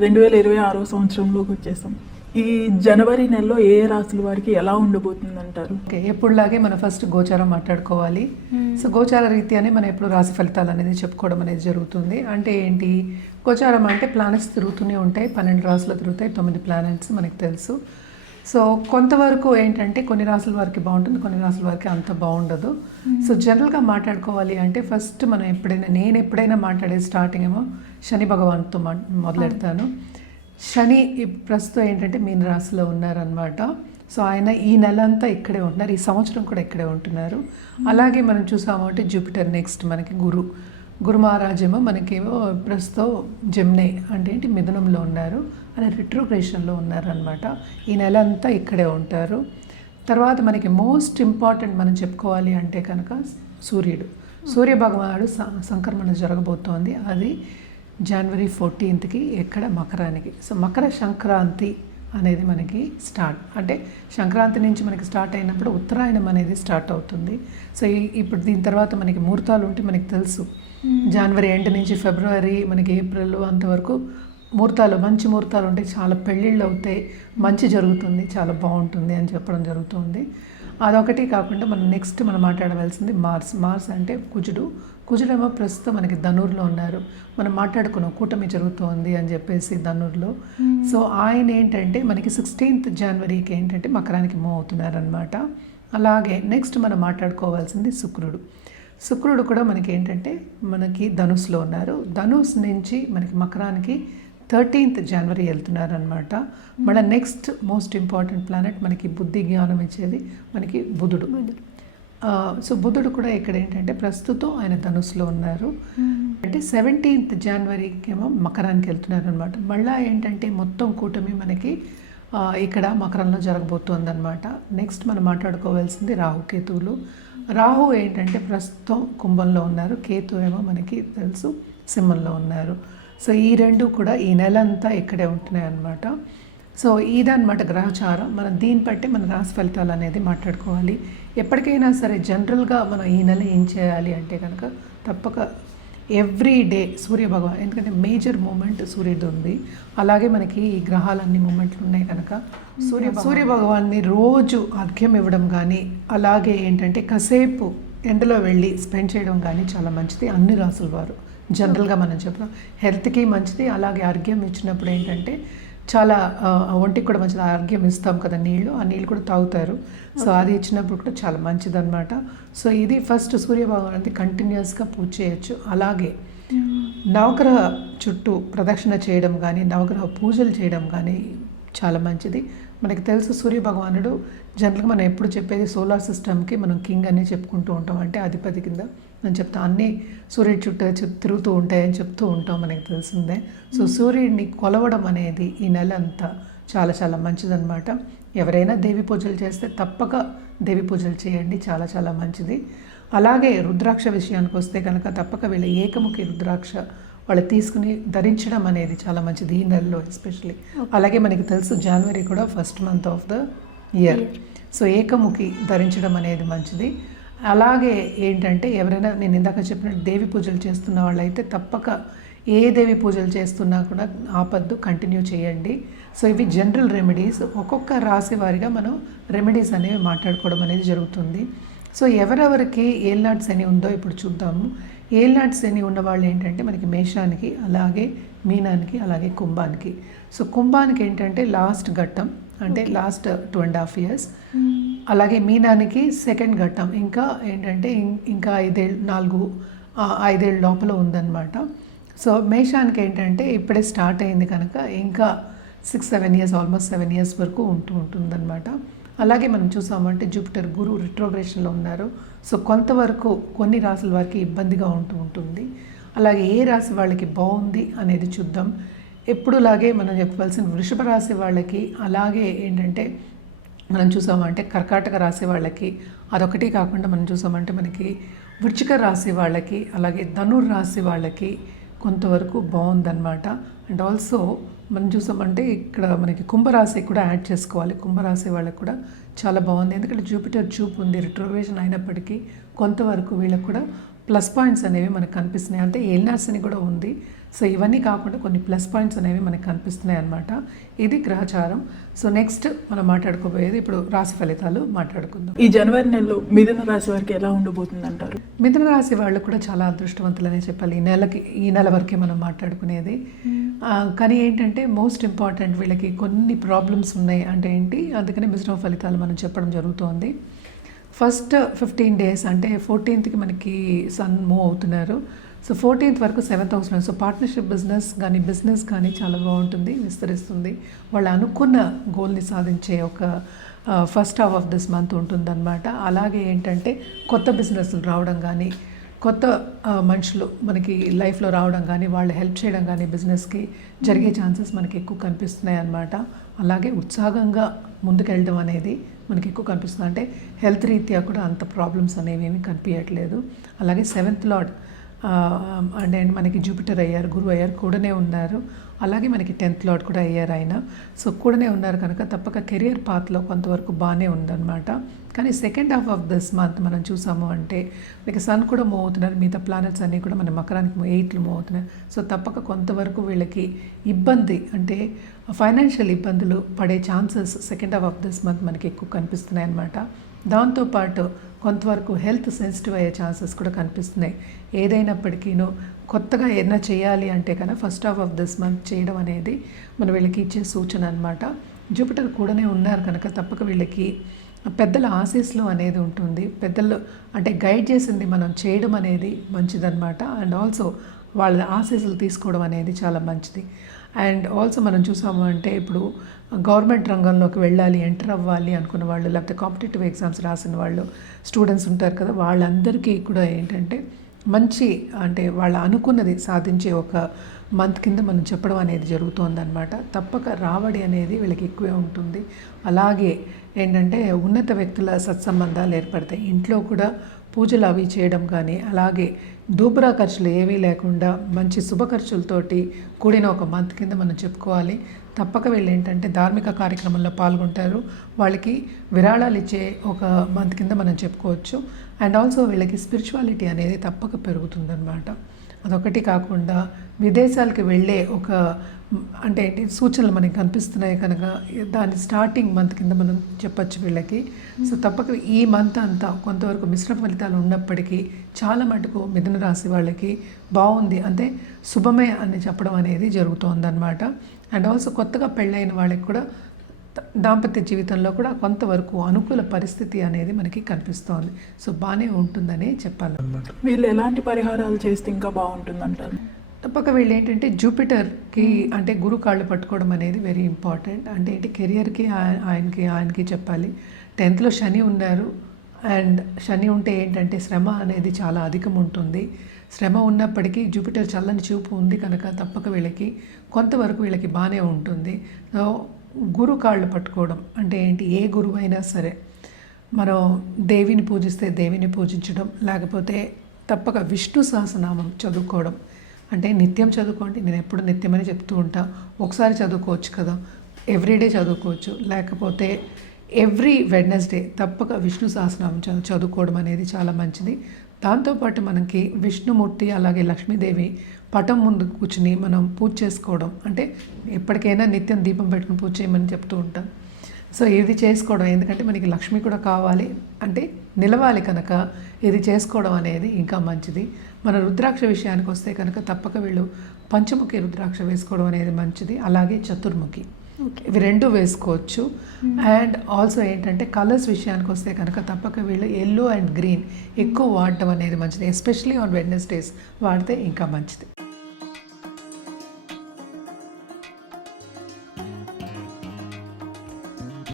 2026 సంవత్సరంలోకి వచ్చేసాం. ఈ జనవరి నెలలో ఏ రాశుల వారికి ఎలా ఉండబోతుంది అంటారు? ఓకే, ఎప్పుడులాగే మనం ఫస్ట్ గోచారం మాట్లాడుకోవాలి. సో గోచార రీత్యానే మనం ఎప్పుడు రాశి ఫలితాలు అనేది చెప్పుకోవడం అనేది జరుగుతుంది. అంటే ఏంటి, గోచారం అంటే ప్లానెట్స్ తిరుగుతూనే ఉంటాయి. 12 రాశులు తిరుగుతాయి, 9 ప్లానెట్స్ మనకు తెలుసు. సో కొంతవరకు ఏంటంటే కొన్ని రాసుల వారికి బాగుంటుంది, కొన్ని రాసుల వారికి అంత బాగుండదు. సో జనరల్గా మాట్లాడుకోవాలి అంటే ఫస్ట్ మనం నేను ఎప్పుడైనా మాట్లాడే స్టార్టింగ్ ఏమో శని భగవాన్తో మొదలెడతాను. శని ప్రస్తుతం ఏంటంటే మీన రాశిలో ఉన్నారనమాట. సో ఆయన ఈ నెల అంతా ఇక్కడే ఉంటున్నారు, ఈ సంవత్సరం కూడా ఇక్కడే ఉంటున్నారు. అలాగే మనం చూసాము అంటే జూపిటర్, నెక్స్ట్ మనకి గురు మహారాజేమో మనకేమో ప్రస్తుతం జెమిని అంటే ఏంటి మిథునంలో ఉన్నారు, ఆయన రిట్రోగ్రేషన్లో ఉన్నారనమాట. ఈ నెల అంతా ఇక్కడే ఉంటారు. తర్వాత మనకి మోస్ట్ ఇంపార్టెంట్ మనం చెప్పుకోవాలి అంటే కనుక సూర్య భగవానుడు సంక్రమణ జరగబోతోంది. అది జనవరి 14కి ఎక్కడ మకరానికి. సో మకర సంక్రాంతి అనేది మనకి స్టార్ట్, అంటే సంక్రాంతి నుంచి మనకి స్టార్ట్ అయినప్పుడు ఉత్తరాయణం అనేది స్టార్ట్ అవుతుంది. సో ఇప్పుడు దీని తర్వాత మనకి ముహూర్తాలు ఉంటే మనకి తెలుసు, జనవరి ఎండ్ నుంచి ఫిబ్రవరి మనకి ఏప్రిల్ అంతవరకు మంచి ముహూర్తాలు ఉంటాయి, చాలా పెళ్ళిళ్ళు అవుతాయి, మంచి జరుగుతుంది, చాలా బాగుంటుంది అని చెప్పడం జరుగుతుంది. అదొకటి కాకుండా మనం నెక్స్ట్ మనం మాట్లాడవలసింది మార్స్ అంటే కుజుడేమో ప్రస్తుతం మనకి ధనుర్లో ఉన్నారు. మనం మాట్లాడుకున్నాం కూటమి జరుగుతోంది అని చెప్పేసి ధనుర్లో. సో ఆయన ఏంటంటే మనకి 16th జనవరికి ఏంటంటే మకరానికి మూవ్ అవుతున్నారనమాట. అలాగే నెక్స్ట్ మనం మాట్లాడుకోవాల్సింది శుక్రుడు కూడా మనకి ఏంటంటే మనకి ధనుస్లో ఉన్నారు. ధనుస్ నుంచి మనకి మకరానికి 13th జనవరి వెళ్తున్నారనమాట. మళ్ళీ నెక్స్ట్ మోస్ట్ ఇంపార్టెంట్ ప్లానెట్ మనకి బుద్ధి జ్ఞానం ఇచ్చేది మనకి బుధుడు. సో బుధుడు కూడా ఇక్కడ ఏంటంటే ప్రస్తుతం ఆయన ధనుస్లో ఉన్నారు. అంటే 17th జనవరికి ఏమో మకరానికి వెళ్తున్నారు అనమాట. మళ్ళీ ఏంటంటే మొత్తం కూటమి మనకి ఇక్కడ మకరంలో జరగబోతుంది అనమాట. నెక్స్ట్ మనం మాట్లాడుకోవాల్సింది రాహుకేతువులు. రాహు ఏంటంటే ప్రస్తుతం కుంభంలో ఉన్నారు, కేతు ఏమో మనకి తెలుసు సింహంలో ఉన్నారు. సో ఈ రెండు కూడా ఈ నెల అంతా ఇక్కడే ఉంటున్నాయి అన్నమాట. సో ఇదన్నమాట గ్రహచారం. మనం దీన్ని బట్టి మన రాశి ఫలితాలు అనేది మాట్లాడుకోవాలి. ఎప్పటికైనా సరే జనరల్గా మనం ఈ నెల ఏం చేయాలి అంటే కనుక తప్పక ఎవ్రీ డే సూర్యభగవాన్, ఎందుకంటే మేజర్ మూమెంట్ సూర్యుడు ఉంది. అలాగే మనకి ఈ గ్రహాలన్నీ మూమెంట్లు ఉన్నాయి కనుక సూర్యభగవాన్ని రోజు అర్ఘ్యం ఇవ్వడం కానీ, అలాగే ఏంటంటే కాసేపు ఎండలో వెళ్ళి స్పెండ్ చేయడం కానీ చాలా మంచిది. అన్ని రాసుల వారు జనరల్గా మనం చెప్తాం హెల్త్కి మంచిది. అలాగే అర్ఘ్యం ఇచ్చినప్పుడు ఏంటంటే చాలా ఒంటికి కూడా మంచిది. అర్ఘ్యం ఇస్తాం కదా, ఆ నీళ్ళు కూడా తాగుతారు. సో అది ఇచ్చినప్పుడు కూడా చాలా మంచిదన్నమాట. సో ఇది ఫస్ట్ సూర్యభగవానికి కంటిన్యూస్గా పూజ చేయొచ్చు. అలాగే నవగ్రహ చుట్టూ ప్రదక్షిణ చేయడం కానీ, నవగ్రహ పూజలు చేయడం కానీ చాలా మంచిది. మనకి తెలుసు సూర్యభగవానుడు జనరల్గా మనం ఎప్పుడు చెప్పేది సోలార్ సిస్టమ్కి మనం కింగ్ అని చెప్పుకుంటూ ఉంటాం, అంటే అధిపతి కింద నేను చెప్తాను. అన్నీ సూర్యుడి చుట్టూ తిరుగుతూ ఉంటాయని చెప్తూ ఉంటాం, మనకి తెలిసిందే. సో సూర్యుడిని కొలవడం అనేది ఈ నెల అంతా చాలా చాలా మంచిదన్నమాట. ఎవరైనా దేవి పూజలు చేస్తే తప్పక దేవి పూజలు చేయండి, చాలా చాలా మంచిది. అలాగే రుద్రాక్ష విషయానికి వస్తే కనుక తప్పక వీళ్ళ ఏకముఖి రుద్రాక్ష వాళ్ళు తీసుకుని ధరించడం అనేది చాలా మంచిది ఈ నెలలో ఎస్పెషలీ. అలాగే మనకి తెలుసు జనవరి కూడా first month of the year. So ఏకముఖి ధరించడం అనేది మంచిది. అలాగే ఏంటంటే ఎవరైనా నేను ఇందాక చెప్పినట్టు దేవి పూజలు చేస్తున్న వాళ్ళైతే తప్పక ఏ దేవి పూజలు చేస్తున్నా కూడా ఆపద్దు, కంటిన్యూ చేయండి. సో ఇవి జనరల్ రెమెడీస్. ఒక్కొక్క రాశి వారిగా మనం రెమెడీస్ అనేవి మాట్లాడుకోవడం అనేది జరుగుతుంది. సో ఎవరెవరికి ఏల్నాటి శని ఉందో ఇప్పుడు చూద్దాము. ఏల్నాటి శని ఉన్న వాళ్ళు ఏంటంటే మనకి మేషానికి, అలాగే మీనానికి, అలాగే కుంభానికి. సో కుంభానికి ఏంటంటే లాస్ట్ ఘట్టం, అంటే లాస్ట్ 2.5 years. అలాగే మీనానికి సెకండ్ ఘట్టం, ఇంకా ఏంటంటే ఇంకా 5 ఏళ్ళ లోపల ఉందన్నమాట. సో మేషానికి ఏంటంటే ఇప్పుడే స్టార్ట్ అయింది కనుక ఇంకా 6-7 years, ఆల్మోస్ట్ 7 years వరకు ఉంటుందన్నమాట. అలాగే మనం చూసామంటే జూపిటర్ గురు రిట్రోగ్రేషన్లో ఉన్నారు. సో కొంతవరకు కొన్ని రాశుల వారికి ఇబ్బందిగా ఉంటుంది. అలాగే ఏ రాశి వాళ్ళకి బాగుంది అనేది చూద్దాం. ఎప్పుడులాగే మనం చెప్పవలసిన వృషభ రాశి వాళ్ళకి, అలాగే ఏంటంటే మనం చూసామంటే కర్కాటక రాశి వాళ్ళకి, అదొకటి కాకుండా మనం చూసామంటే మనకి వృశ్చిక రాశి వాళ్ళకి, అలాగే ధనుర్ రాశి వాళ్ళకి కొంతవరకు బాగుందన్నమాట. అండ్ ఆల్సో మనం చూసామంటే ఇక్కడ మనకి కుంభరాశి కూడా యాడ్ చేసుకోవాలి. కుంభరాశి వాళ్ళకి కూడా చాలా బాగుంది, ఎందుకంటే జూపిటర్ చూపు ఉంది, రిట్రోగ్రేషన్ అయినప్పటికీ కొంతవరకు వీళ్ళకి కూడా ప్లస్ పాయింట్స్ అనేవి మనకు కనిపిస్తున్నాయి. అంటే ఏలినాశని కూడా ఉంది. సో ఇవన్నీ కాకుండా కొన్ని ప్లస్ పాయింట్స్ అనేవి మనకు కనిపిస్తున్నాయి అన్నమాట. ఇది గ్రహచారం. సో నెక్స్ట్ మనం మాట్లాడుకోబోయేది ఇప్పుడు రాశి ఫలితాలు మాట్లాడుకుందాం. ఈ జనవరి నెలలో మిథున రాశి వారికి ఎలా ఉండబోతుంది అంటారు? మిథున రాశి వాళ్ళు కూడా చాలా అదృష్టవంతులనే చెప్పాలి. ఈ నెల వరకే మనం మాట్లాడుకునేది. కానీ ఏంటంటే మోస్ట్ ఇంపార్టెంట్ వీళ్ళకి కొన్ని ప్రాబ్లమ్స్ ఉన్నాయి. అంటే ఏంటి, అందుకనే మిశ్రమ ఫలితాలు మనం చెప్పడం జరుగుతోంది. ఫస్ట్ 15 days అంటే 14th మనకి సన్ మూవ్ అవుతున్నారు. సో 14th వరకు 7th హౌస్లో, సో పార్ట్నర్షిప్ బిజినెస్ కానీ చాలా బాగుంటుంది, విస్తరిస్తుంది. వాళ్ళు అనుకున్న గోల్ని సాధించే ఒక first half of this month ఉంటుందన్నమాట. అలాగే ఏంటంటే కొత్త బిజినెస్లు రావడం కానీ, కొత్త మనుషులు మనకి లైఫ్లో రావడం కానీ, వాళ్ళు హెల్ప్ చేయడం కానీ బిజినెస్కి జరిగే ఛాన్సెస్ మనకి ఎక్కువ కనిపిస్తున్నాయి అన్నమాట. అలాగే ఉత్సాహంగా ముందుకెళ్ళడం అనేది మనకి ఎక్కువ కనిపిస్తుంది. అంటే హెల్త్ రీత్యా కూడా అంత ప్రాబ్లమ్స్ అనేవి ఏమీ కనిపించట్లేదు. అలాగే 7th లార్డ్ అంటే మనకి జూపిటర్ అయ్యారు, గురువు అయ్యారు, కూడానే ఉన్నారు. అలాగే మనకి 10th లార్డ్ కూడా అయ్యారు ఆయన. సో కూడానే ఉన్నారు కనుక తప్పక కెరియర్ పాత్లో కొంతవరకు బాగానే ఉందన్నమాట. కానీ second half of this month మనం చూసాము అంటే మనకి సన్ కూడా మూవ్ అవుతున్నారు, మిగతా ప్లానెట్స్ అన్నీ కూడా మన మకరానికి 8లో మూవ్ అవుతున్నాయి. సో తప్పక కొంతవరకు వీళ్ళకి ఇబ్బంది అంటే ఫైనాన్షియల్ ఇబ్బందులు పడే chances second half of this month మనకి ఎక్కువ కనిపిస్తున్నాయి అన్నమాట. దాంతోపాటు కొంతవరకు హెల్త్ సెన్సిటివ్ అయ్యే ఛాన్సెస్ కూడా కనిపిస్తున్నాయి. ఏదైనప్పటికీను కొత్తగా ఏదైనా చేయాలి అంటే కన్నా first half of this month చేయడం అనేది మన వీళ్ళకి ఇచ్చే సూచన అన్నమాట. జూపిటర్ కూడానే ఉన్నారు కనుక తప్పక వీళ్ళకి పెద్దల ఆశీస్సులు అనేది ఉంటుంది. పెద్దలు అంటే గైడ్ చేసింది మనం చేయడం అనేది మంచిదన్నమాట. అండ్ ఆల్సో వాళ్ళ ఆశీస్సులు తీసుకోవడం అనేది చాలా మంచిది. అండ్ ఆల్సో మనం చూసాము అంటే ఇప్పుడు గవర్నమెంట్ రంగంలోకి వెళ్ళాలి, ఎంటర్ అవ్వాలి అనుకున్న వాళ్ళు, లేకపోతే కాంపిటేటివ్ ఎగ్జామ్స్ రాసిన వాళ్ళు, స్టూడెంట్స్ ఉంటారు కదా, వాళ్ళందరికీ కూడా ఏంటంటే మంచి అంటే వాళ్ళ అనుకున్నది సాధించే ఒక మంత్ కింద మనం చెప్పడం అనేది జరుగుతుందన్నమాట. తప్పక రాబడి అనేది వీళ్ళకి ఎక్కువే ఉంటుంది. అలాగే ఏంటంటే ఉన్నత వ్యక్తుల సత్సంబంధాలు ఏర్పడతాయి. ఇంట్లో కూడా పూజలు అవి చేయడం కానీ, అలాగే దూబరా ఖర్చులు ఏవీ లేకుండా మంచి శుభ ఖర్చులతోటి కూడిన ఒక మంత్ కింద మనం చెప్పుకోవాలి. తప్పక వీళ్ళు ఏంటంటే ధార్మిక కార్యక్రమంలో పాల్గొంటారు. వాళ్ళకి విరాళాలు ఇచ్చే ఒక మంత్ కింద మనం చెప్పుకోవచ్చు. అండ్ ఆల్సో వీళ్ళకి స్పిరిచువాలిటీ అనేది తప్పక పెరుగుతుందన్నమాట. అదొకటి కాకుండా విదేశాలకు వెళ్ళే ఒక అంటే సూచనలు మనకి కనిపిస్తున్నాయి కనుక దాని స్టార్టింగ్ మంత్ కింద మనం చెప్పచ్చు వీళ్ళకి. సో తప్పక ఈ మంత్ అంతా కొంతవరకు మిశ్రమ ఫలితాలు ఉన్నప్పటికీ చాలా మటుకు మిథున రాశి వాళ్ళకి బాగుంది, అంటే శుభమే అని చెప్పడం అనేది జరుగుతుందన్నమాట. అండ్ ఆల్సో కొత్తగా పెళ్ళైన వాళ్ళకి కూడా దాంపత్య జీవితంలో కూడా కొంతవరకు అనుకూల పరిస్థితి అనేది మనకి కనిపిస్తోంది. సో బాగానే ఉంటుందని చెప్పాలన్నమాట. వీళ్ళు ఎలాంటి పరిహారాలు చేస్తే ఇంకా బాగుంటుందంటారు? తప్పక వీళ్ళు ఏంటంటే జూపిటర్కి అంటే గురు కాళ్ళు పట్టుకోవడం అనేది వెరీ ఇంపార్టెంట్. అంటే ఏంటి కెరియర్కి ఆయనకి చెప్పాలి. 10th శని ఉన్నారు. అండ్ శని ఉంటే ఏంటంటే శ్రమ అనేది చాలా అధికం ఉంటుంది. శ్రమ ఉన్నప్పటికీ జూపిటర్ చల్లని చూపు ఉంది కనుక తప్పక వీళ్ళకి కొంతవరకు వీళ్ళకి బాగానే ఉంటుంది. గురు కాళ్ళు పట్టుకోవడం అంటే ఏంటి, ఏ గురువు అయినా సరే మనం దేవిని పూజిస్తే దేవిని పూజించడం, లేకపోతే తప్పక విష్ణు సహస్రనామం చదువుకోవడం. అంటే నిత్యం చదువుకోండి, నేను ఎప్పుడు నిత్యమని చెప్తూ ఉంటా. ఒకసారి చదువుకోవచ్చు కదా, ఎవ్రీడే చదువుకోవచ్చు, లేకపోతే ఎవ్రీ వెడ్నెస్డే తప్పక విష్ణు సహస్రనామం చదువుకోవడం అనేది చాలా మంచిది. దాంతోపాటు మనకి విష్ణుమూర్తి అలాగే లక్ష్మీదేవి పటం ముందు కూర్చుని మనం పూజ చేసుకోవడం, అంటే ఎప్పటికైనా నిత్యం దీపం పెట్టుకుని పూజ చేయమని చెప్తూ ఉంటాం. సో ఇది చేసుకోవడం, ఎందుకంటే మనకి లక్ష్మి కూడా కావాలి, అంటే నిలవాలి కనుక ఇది చేసుకోవడం అనేది ఇంకా మంచిది. మన రుద్రాక్ష విషయానికి వస్తే కనుక తప్పక వీళ్ళు పంచముఖి రుద్రాక్ష వేసుకోవడం అనేది మంచిది. అలాగే చతుర్ముఖి, ఇవి రెండు వేసుకోవచ్చు. అండ్ ఆల్సో ఏంటంటే కలర్స్ విషయానికి వస్తే కనుక తప్పక వీళ్ళు ఎల్లో అండ్ గ్రీన్ ఎక్కువ వాడటం అనేది మంచిది. ఎస్పెషలీ ఆన్ వెడ్నెస్డేస్ వాడితే ఇంకా మంచిది.